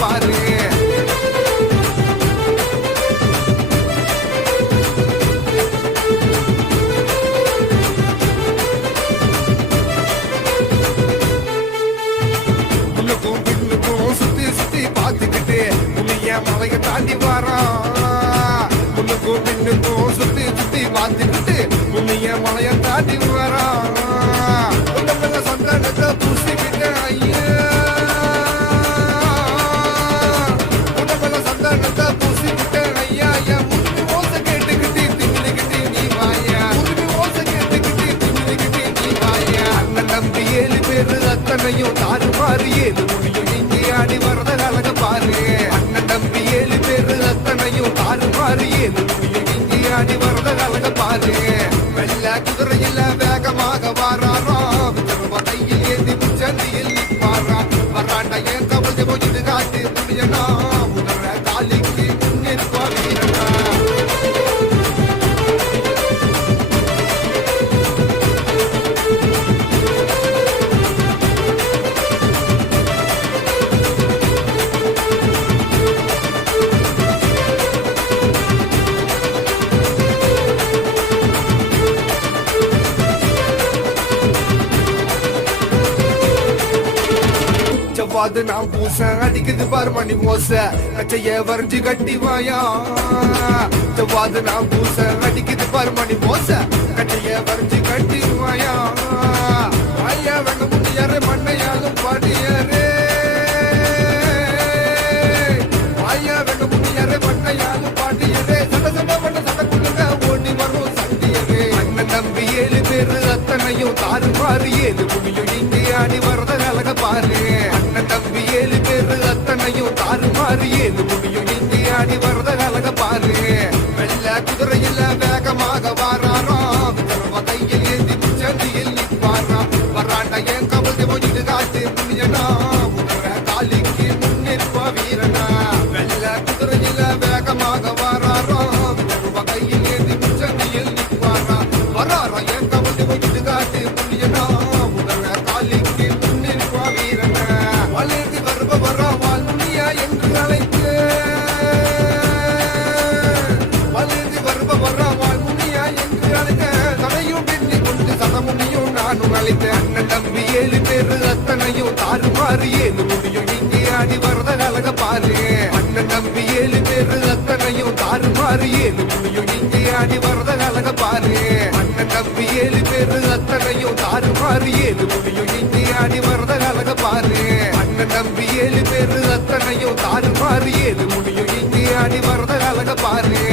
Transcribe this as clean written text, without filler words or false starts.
பாரு. முன்னுக்கும் பின்னுக்கும் சுத்தி சுத்தி பார்த்துக்கிட்டு புளிய மலைய தாண்டி வரான். முன்னுக்கும் பின்னுக்கும் சுத்தி சுத்தி பார்த்துக்கிட்டு புளிய மலைய தாண்டி வரான். சந்தனத்தை பூசிக்கிட்டு ஐயா உடம்புல சந்தனத்தை பூசிக்கிட்டு ஐயா என் முருகி ஓசை கேட்டுக்கிட்டு திமிலிக்கிட்டு நீ வாயா. முருகி ஓசை கேட்டுக்கிட்டு திமிலிக்கிட்டு நீ வாயா. அண்ணன் தம்பி 7 பேரு அத்தனையும் தாறுமாறு ஏது முடியும் இங்கே ஆடி வரத அழக பாரு. அண்ணன் தம்பி 7 பேரு அத்தனையும் தாறுமாறு ஏது முடியும் இங்கே ஆடி வரத அழக பாரு. வெள்ள குதிரையில வேகமாக வாராரோ கையில் ஏந்தி முச்சந்தியில் நிற்பாரா. வராண்ட என் கவலை போயிட்டு காட்டு முடியனா உதற காலிக்கு முன்னிற்பா வீரனா. செவ்வாது நான் பூச அடிக்குது பாரு மணி மோச கச்சைய வரைஞ்சு கட்டி வாயா. செவ்வாது நான் பூச அடிக்குது பாரு மணி மோச கச்சைய வரைஞ்சு கட்டி வாயா. வாயா வெங்க முடியாரு மண்ணையாலும் பாடியாரு. வாயா வெங்க முடியாரு மண்ணையாலும் பாடியாரு. சட சட பண்ண சடக்குள்ள ஓடி வரும் சண்டியரு. அண்ணன் நம்பி 7 பேரு அத்தனையும் தாறுமாறு ஏது முடியும் இங்கே ஆடி வரத அழக பாரு. தம்பி 7 பேரு அத்தனையும் தாறுமாறு ஏது முடியும் இங்கே ஆடி வரத அழக பாரு. வெள்ள குதிரையில வேகமாக வாராரோ கையில் ஏந்தி சந்தியில் நிற்பாரா. வராண்ட என் கவலை போயிட்டு காட்டு முடியனா உதற காலிக்கு முன்னிற்பா வீரனா. வெள்ள குதிரையில வேகமாக வாராரோ கையில் ஏந்தி சந்தியில் நிற்பாரா. வராரா என் கவலை போயிட்டு காட்டு முடியனா உதற காலிக்கு முன்னிற்பா வீரனா. வளர்ந்து வருபவரா வாழ்முனியா என்று அழைத்து வளர்ந்து வருபவரா வாழ்முனியா என்று அழைத்த தனையும் பெண்ணி கொண்டு சதமுனியும் நானும் அழைத்த. அண்ணன் தம்பி 7 பேரு அத்தனையும் தாறுமாறு ஏது முடியும் இங்கே ஆடி வரத அழக பாரு. அண்ணன் தம்பி 7 பேரு அத்தனையும் தாறுமாறு ஏது முடியும் இங்கே ஆடி வரத அழக பாரு. அண்ணன் தம்பி 7 பேரு அத்தனையும் தாறுமாறு ஏது முடியும் இங்கே ஆடி வரத அழக பாரு. அண்ணன் தம்பி 7 பேரு அத்தனையும் தாறுமாறு ஏது முடியும் இங்கே ஆடி வரத அழக பாரு.